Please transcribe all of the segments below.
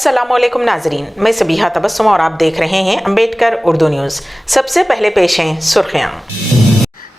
अस्सलामुअलैकुम नाजरीन, मैं सबीहा तबस्सुम और आप देख रहे हैं अम्बेडकर उर्दू न्यूज़। सबसे पहले पेश हैं सुर्खियाँ।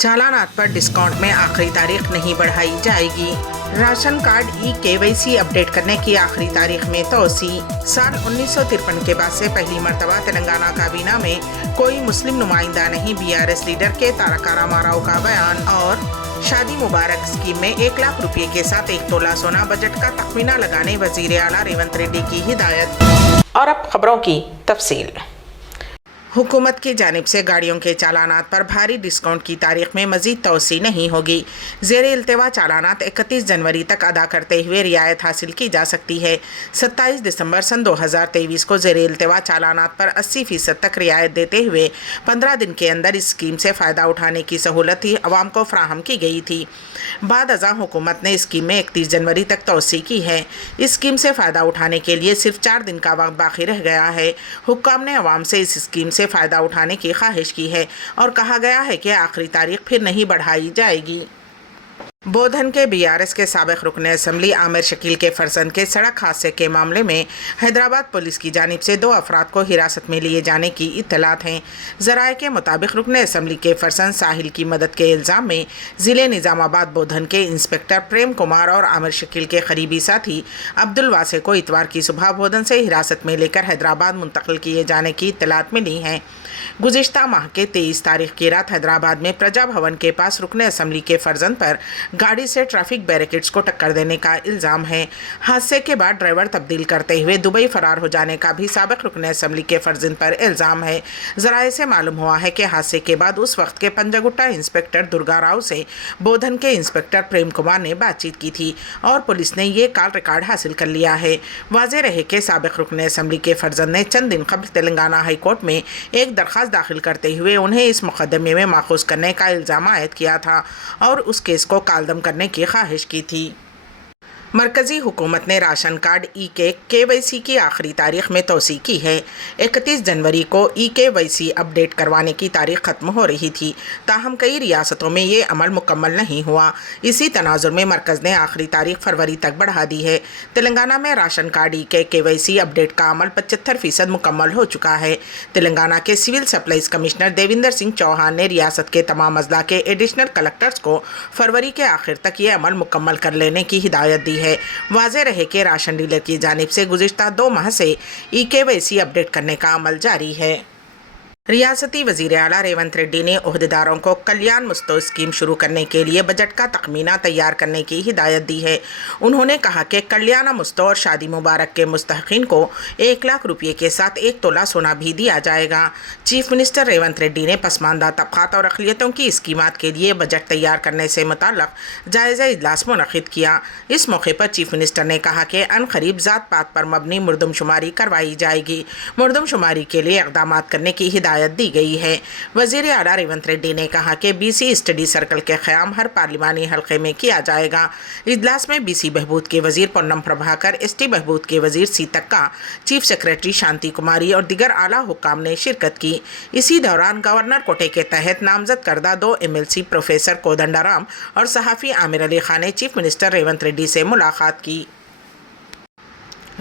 चालानात पर डिस्काउंट में आखिरी तारीख नहीं बढ़ाई जाएगी। राशन कार्ड KYC अपडेट करने की आखिरी तारीख में तोसी। साल 1953 के बाद से पहली मर्तबा तेलंगाना काबीना में कोई मुस्लिम नुमाइंदा नहीं, BRS लीडर के तारका रामाराव का बयान। और शादी मुबारक स्कीम में 1 लाख रुपए के साथ 1 तोला सोना बजट का तखमीना लगाने वजीर आला रेवंत रेड्डी की हिदायत। और अब खबरों की तफसील। हुकूमत की जानिब से गाड़ियों के चालानात पर भारी डिस्काउंट की तारीख में मजीद तोसी नहीं होगी। ज़ेरे इल्तिवा चालानात 31 जनवरी तक अदा करते हुए रियायत हासिल की जा सकती है। 27 दिसंबर सन 2023 को ज़ेरे इल्तिवा चालानात पर 80% तक रियायत देते हुए 15 दिन के अंदर इस स्कीम से फ़ायदा उठाने की सहूलत ही अवाम को फ्राहम की गई थी। बाद अज़ां हुकूमत ने स्कीम में 31 जनवरी तक तोसी की है। इस स्कीम से फ़ायदा उठाने के लिए सिर्फ 4 दिन का वक्त बाकी रह गया है। हुक्काम ने अवाम से इस स्कीम से फ़ायदा उठाने की ख्वाहिश की है और कहा गया है कि आखिरी तारीख फिर नहीं बढ़ाई जाएगी। बोधन के BRS के साबिक़ रुकन असम्बली आमिर शकील के फर्जंद के सड़क हादसे के मामले में हैदराबाद पुलिस की जानिब से 2 अफराद को हिरासत में लिए जाने की इत्तलात हैं। ज़राए के मुताबिक रुकन असम्बली के फर्जंद साहिल की मदद के इल्ज़ाम में ज़िले निज़ामाबाद बोधन के इंस्पेक्टर प्रेम कुमार और आमिर शकील के करीबी साथी अब्दुल वासे को इतवार की सुबह बोधन से हिरासत में लेकर हैदराबाद मुंतकिल किए जाने की इत्तलात मिली हैं। गुज़िश्ता माह के 23 तारीख की रात हैदराबाद में प्रजा भवन के पास रुकन असम्बली के फर्जंद पर गाड़ी से ट्रैफिक बैरिकेड्स को टक्कर देने का इल्ज़ाम है। हादसे के बाद ड्राइवर तब्दील करते हुए दुबई फरार हो जाने का भी साबिक़ रुकन असम्बली के फर्जंद पर इल्ज़ाम है। ज़राए से मालूम हुआ है कि हादसे के बाद उस वक्त के पंजागुट्टा इंस्पेक्टर दुर्गा राव से बोधन के इंस्पेक्टर प्रेम कुमार ने बातचीत की थी और पुलिस ने ये कॉल रिकॉर्ड हासिल कर लिया है। वाज़ेह रहे कि साबिक़ रुकन असम्बली के फर्जंद ने चंद दिन कबल तेलंगाना हाई कोर्ट में एक दरख्वास्त दाखिल करते हुए उन्हें इस मुकदमे में माखूज़ करने का इल्ज़ाम आयद किया था और उस केस को कालदम करने की ख्वाहिश की थी। मरकज़ी हुकूमत ने राशन कार्ड KYC की आखिरी तारीख में तोसी की है। 31 जनवरी को KYC अपडेट करवाने की तारीख ख़त्म हो रही थी, ताहम कई रियासतों में ये अमल मुकम्मल नहीं हुआ। इसी तनाजुर में मरकज़ ने आखिरी तारीख फरवरी तक बढ़ा दी है। तेलंगाना में राशन कार्ड KYC अपडेट का अमल 75% मुकम्मल हो चुका है। तेलंगाना के civil supplies commissioner Devinder Singh Chauhan ने रियासत के तमाम अजला के एडिशनल कलेक्टर्स को फरवरी के आखिर तक ये अमल मुकम्मल कर लेने की हिदायत दी है। वाज़ेह रहे कि राशन डीलर की जानिब से गुज़िश्ता 2 माह से KYC अपडेट करने का अमल जारी है। रियासती वज़ीर आला रेवंत रेड्डी ने ओहदेदारों को कल्याण मुस्तो स्कीम शुरू करने के लिए बजट का तखमीना तैयार करने की हिदायत दी है। उन्होंने कहा कि कल्याण मुस्तो और शादी मुबारक के मुस्तहिकीन को 1 लाख रुपये के साथ 1 तोला सोना भी दिया जाएगा। चीफ मिनिस्टर रेवंत रेड्डी ने पसमानदा तबक़ात और अक़लियतों की स्कीमात के लिए बजट तैयार करने से मुताल्लिक़ जायज़ा इजलास मुनक़िद किया। इस मौके पर चीफ मिनिस्टर ने कहा कि अनक़रीब ज़ात पात पर मबनी मुर्दमशुमारी करवाई जाएगी। मुर्दमशुमारी के लिए इक़दाम करने की हिदायत दी गई है। वज़ीर आला रेवंत रेड्डी ने कहा कि BC स्टडी सर्कल के क़याम हर पार्लिमानी हल्के में किया जाएगा। इजलास में BC बहबूद के वज़ीर पोन्नम प्रभाकर, ST बहबूद के वज़ीर सीतक्का, चीफ सेक्रेटरी शांति कुमारी और दिगर आला हुक्काम ने शिरकत की। इसी दौरान गवर्नर कोटे के तहत नामजद करदा 2 MLC प्रोफेसर कोदंडाराम और सहाफ़ी आमिर अली खान ने चीफ मिनिस्टर रेवंत रेड्डी से मुलाकात की।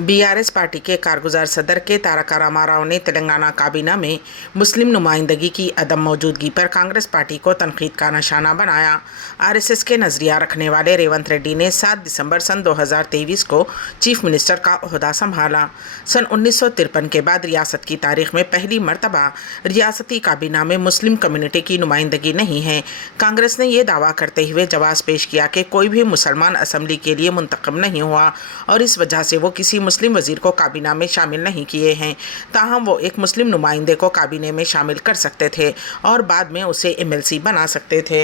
BRS पार्टी के कारगुजार सदर के तारका रामाराव ने तेलंगाना काबीना में मुस्लिम नुमाइंदगी की अदम मौजूदगी पर कांग्रेस पार्टी को तनकीद का निशाना बनाया। RSS के नज़रिया रखने वाले रेवंत रेड्डी ने 7 दिसंबर सन 2023 को चीफ मिनिस्टर का ओहदा संभाला। सन 1953 के बाद रियासत की तारीख में पहली मरतबा रियासती काबीना में मुस्लिम कम्युनिटी की नुमाइंदगी नहीं है। कांग्रेस ने यह दावा करते हुए जवाब पेश किया कि कोई भी मुसलमान असम्बली के लिए मुंतखब नहीं हुआ और इस वजह से वो किसी मुस्लिम वज़ीर को काबीना में शामिल नहीं किए हैं। ताहम वो एक मुस्लिम नुमाइंदे को काबीने में शामिल कर सकते थे और बाद में उसे MLC बना सकते थे।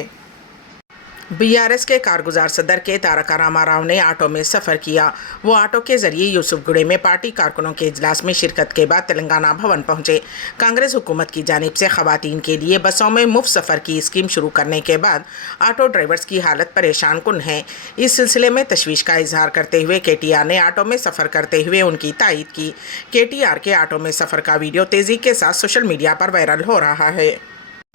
BRS के कारगुजार सदर के तारका रामाराव ने ऑटो में सफ़र किया। वो ऑटो के ज़रिए यूसुफगुड़े में पार्टी कारकुनों के इजलास में शिरकत के बाद तेलंगाना भवन पहुंचे। कांग्रेस हुकूमत की जानिब से ख़वातीन के लिए बसों में मुफ्त सफ़र की स्कीम शुरू करने के बाद ऑटो ड्राइवर्स की हालत परेशान कुन है। इस सिलसिले में तशवीश का इजहार करते हुए KTR ने ऑटो में सफ़र करते हुए उनकी तायीद की। KTR के ऑटो में सफ़र का वीडियो तेज़ी के साथ सोशल मीडिया पर वायरल हो रहा है।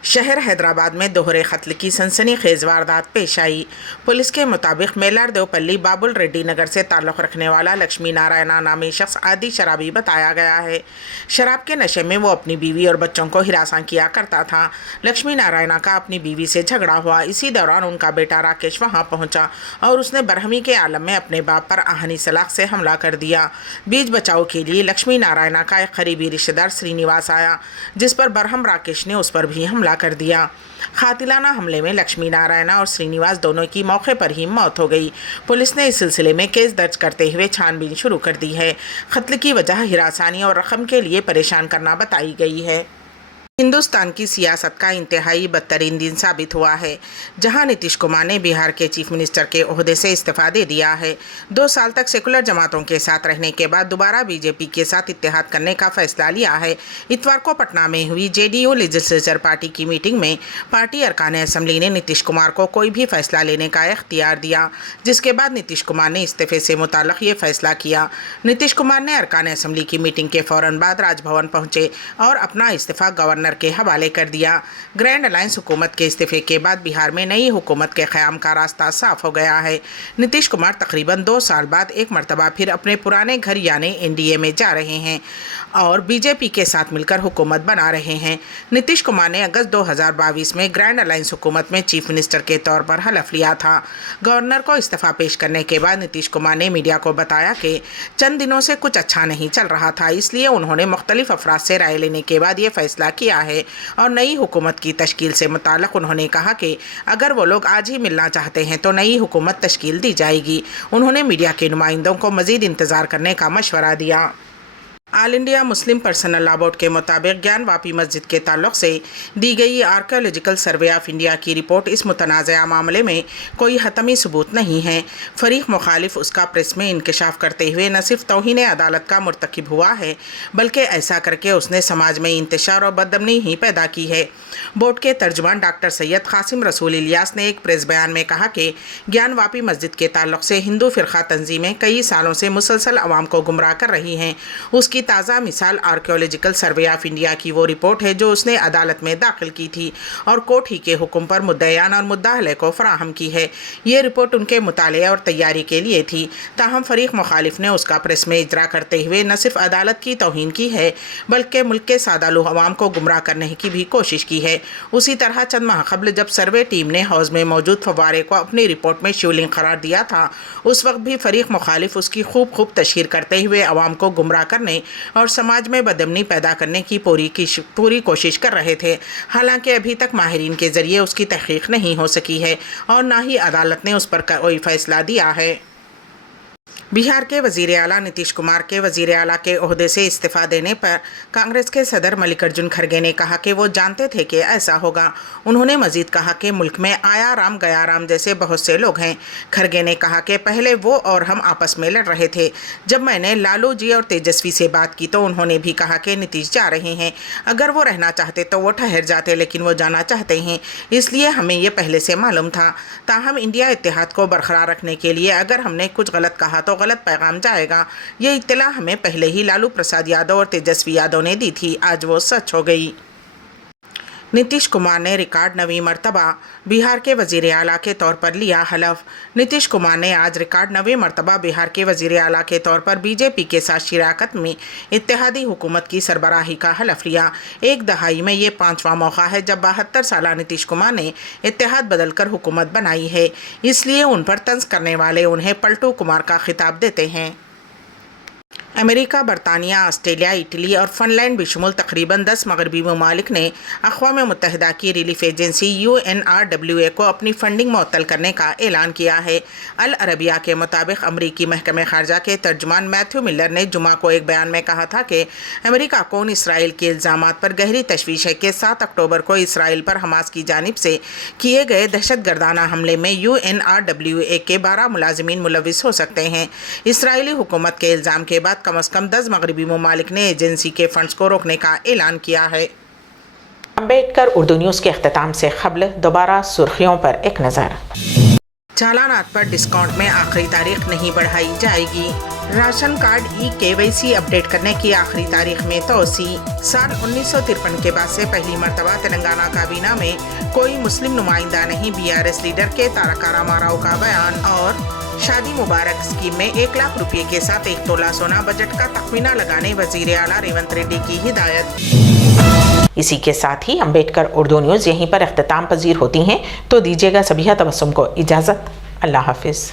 शहर हैदराबाद में दोहरे कत्ल की सनसनीखेज वारदात पेश आई। पुलिस के मुताबिक मेलार देवपल्ली बाबुल रेड्डी नगर से ताल्लुक़ रखने वाला लक्ष्मी नारायणा नामी शख्स आदि शराबी बताया गया है। शराब के नशे में वो अपनी बीवी और बच्चों को हिरासा किया करता था। लक्ष्मी नारायणा का अपनी बीवी से झगड़ा हुआ। इसी दौरान उनका बेटा राकेश वहां पहुंचा और उसने बरहमी के आलम में अपने बाप पर आहनी सलाख से हमला कर दिया। बीच बचाव के लिए लक्ष्मी नारायणा का एक करीबी रिश्तेदार श्रीनिवास आया, जिस पर बरहम राकेश ने उस पर भी हमला कर दिया। खातिलाना हमले में लक्ष्मी नारायणा और श्रीनिवास दोनों की मौके पर ही मौत हो गई। पुलिस ने इस सिलसिले में केस दर्ज करते हुए छानबीन शुरू कर दी है। कत्ल की वजह हिरासानी और रकम के लिए परेशान करना बताई गई है। हिंदुस्तान की सियासत का इंतहाई बदतरीन दिन साबित हुआ है, जहां नीतीश कुमार ने बिहार के चीफ मिनिस्टर के ओहदे से इस्तीफा दे दिया है। 2 साल तक सेकुलर जमातों के साथ रहने के बाद दोबारा बीजेपी के साथ इत्तेहाद करने का फैसला लिया है। इतवार को पटना में हुई जेडीयू लेजिस्लेचर पार्टी की मीटिंग में पार्टी अरकान असम्बली ने नीतीश कुमार को कोई भी फैसला लेने का इख्तियार दिया, जिसके बाद नीतीश कुमार ने इस्तीफे से मुताल्लिक़ ये फैसला किया। नीतीश कुमार ने अरकान असम्बली की मीटिंग के फौरन बाद राजभवन पहुंचे और अपना इस्तीफा गवर्नर के हवाले कर दिया। ग्रैंड अलायंस हुकूमत के इस्तीफे के बाद बिहार में नई हुकूमत के क़याम का रास्ता साफ हो गया है। नीतीश कुमार तकरीबन 2 साल बाद एक मरतबा फिर अपने पुराने घर यानी एनडीए में जा रहे हैं और बीजेपी के साथ मिलकर हुकूमत बना रहे हैं। नीतीश कुमार ने अगस्त 2022 में ग्रैंड अलायंस हुकूमत में चीफ मिनिस्टर के तौर पर हलफ लिया था। गवर्नर को इस्तीफा पेश करने के बाद नीतीश कुमार ने मीडिया को बताया कि चंद दिनों से कुछ अच्छा नहीं चल रहा था, इसलिए उन्होंने मुख्तलिफ अफराद से राय लेने के बाद ये फैसला किया है। और नई हुकूमत की तश्कील से मुताल्लिक़ उन्होंने कहा कि अगर वो लोग आज ही मिलना चाहते हैं तो नई हुकूमत तश्कील दी जाएगी। उन्होंने मीडिया के नुमाइंदों को मज़ीद इंतज़ार करने का मशवरा दिया। All India Muslim personal law board के मुताबिक ज्ञान वापी मस्जिद के ताल्लुक़ से दी गई आर्कियोलॉजिकल सर्वे ऑफ इंडिया की रिपोर्ट इस मुतनाज़ा मामले में कोई हतमी सबूत नहीं है। फ़रीक मुखालिफ उसका प्रेस में इंकशाफ करते हुए न सिर्फ तौहीन अदालत का मुर्तकिब हुआ है, बल्कि ऐसा करके उसने समाज में इंतशार और बदअमनी ही पैदा की है। बोर्ड के तर्जुमान डॉक्टर सैयद कासिम रसूल इलियास ने एक प्रेस बयान में कहा कि ज्ञान वापी मस्जिद के ताल्लुक़ से हिंदू फ़िरक़ा तंजीमें कई सालों से मुसलसल अवाम को गुमराह कर रही हैं। उसकी ताज़ा मिसाल आर्कियोलॉजिकल सर्वे ऑफ इंडिया की वो रिपोर्ट है जो उसने अदालत में दाखिल की थी और कोर्ट ही के हुक्म पर मुद्दयान और मुद्दाहले को फराहम की है। ये रिपोर्ट उनके मुताले और तैयारी के लिए थी, ताहम फ़रीक मुखालिफ ने उसका प्रेस में इजरा करते हुए न सिर्फ अदालत की तौहीन की है, बल्कि मुल्क के सादालू अवाम को गुमराह करने की भी कोशिश की है। उसी तरह चंद माह कबल जब सर्वे टीम ने हौज़ में मौजूद फव्वारे को अपनी रिपोर्ट में शिवलिंग करार दिया था, उस वक्त भी फ़रीक मुखालिफ उसकी खूब तशहीर करते हुए अवाम को गुमराह करने और समाज में बदअमनी पैदा करने की पूरी कोशिश कर रहे थे। हालांकि अभी तक माहिरीन के ज़रिए उसकी तहक़ीक़ नहीं हो सकी है और ना ही अदालत ने उस पर कोई फ़ैसला दिया है। बिहार के वज़ीर आला नीतीश कुमार के वज़ीर आला के ओहदे से इस्तीफ़ा देने पर कांग्रेस के सदर मल्लिकार्जुन खड़गे ने कहा कि वो जानते थे कि ऐसा होगा। उन्होंने मज़ीद कहा कि मुल्क में आया राम गया राम जैसे बहुत से लोग हैं। खड़गे ने कहा कि पहले वो और हम आपस में लड़ रहे थे। जब मैंने लालू जी और तेजस्वी से बात की तो उन्होंने भी कहा कि नीतीश जा रहे हैं, अगर वो रहना चाहते तो वो ठहर जाते, लेकिन वो जाना चाहते हैं, इसलिए हमें ये पहले से मालूम था। ताहम इंडिया इत्तेहाद को बरकरार रखने के लिए अगर हमने कुछ गलत कहा तो गलत पैगाम जाएगा। ये इत्तला हमें पहले ही लालू प्रसाद यादव और तेजस्वी यादव ने दी थी, आज वो सच हो गई। नीतीश कुमार ने रिकॉर्ड 9वीं मरतबा बिहार के वज़ीर आला के तौर पर लिया हलफ। नीतीश कुमार ने आज रिकॉर्ड 9वीं मरतबा बिहार के वज़ीर आला के तौर पर बीजेपी के साथ शिराकत में इत्तेहादी हुकूमत की सरबराही का हलफ लिया। एक दहाई में ये 5वां मौका है जब 72 साला नीतीश कुमार ने इत्तेहाद बदलकर हुकूमत बनाई है, इसलिए उन पर तंज करने वाले उन्हें पलटू कुमार का खिताब देते हैं। अमेरिका, बरतानिया, ऑस्ट्रेलिया, इटली और फ़िनलैंड बशमूल तकरीबन 10 मगरबी ममालिक ने अक़वाम मुत्तहिदा की रिलीफ एजेंसी UNRWA को अपनी फंडिंग मुअत्तल करने का ऐलान किया है। अल अरबिया के मुताबिक अमरीकी महकमे ख़ारजा के तर्जुमान मैथ्यू मिलर ने जुमा को एक बयान में कहा था कि अमेरिका को उन इसराइल के इल्ज़ामात पर गहरी तशवीश है कि 7 अक्टूबर को इसराइल पर हमास की जानिब से किए गए दहशतगर्दाना हमले में UNRWA के 12 मुलाजिमीन मुलविस हो सकते हैं। इसराइली हुकूमत के इल्ज़ाम के बाद कम अज़ कम 10 मगरबी ममालिक ने एजेंसी के फंड्स को रोकने का ऐलान किया है। अम्बेडकर उर्दू न्यूज़ के अख्तिताम से क़ब्ल दोबारा सुर्खियों पर एक नज़र। चालानात पर डिस्काउंट में आखिरी तारीख नहीं बढ़ाई जाएगी। راشن کارڈ KYC اپڈیٹ کرنے کی آخری تاریخ میں توسیع۔ سال 1953 کے بعد سے پہلی مرتبہ تلنگانہ کابینہ میں کوئی مسلم نمائندہ نہیں، BRS لیڈر کے تارک راما راؤ کا بیان۔ اور شادی مبارک اسکیم میں 1 لاکھ روپے کے ساتھ 1 تولہ سونا بجٹ کا تخمینہ لگانے وزیر اعلیٰ ریونت ریڈی کی ہدایت۔ اسی کے ساتھ ہی امبیڈکر اردو نیوز یہیں پر اختتام پذیر ہوتی ہیں، تو دیجیے گا سبیہ تبسم کو اجازت۔ اللہ حافظ۔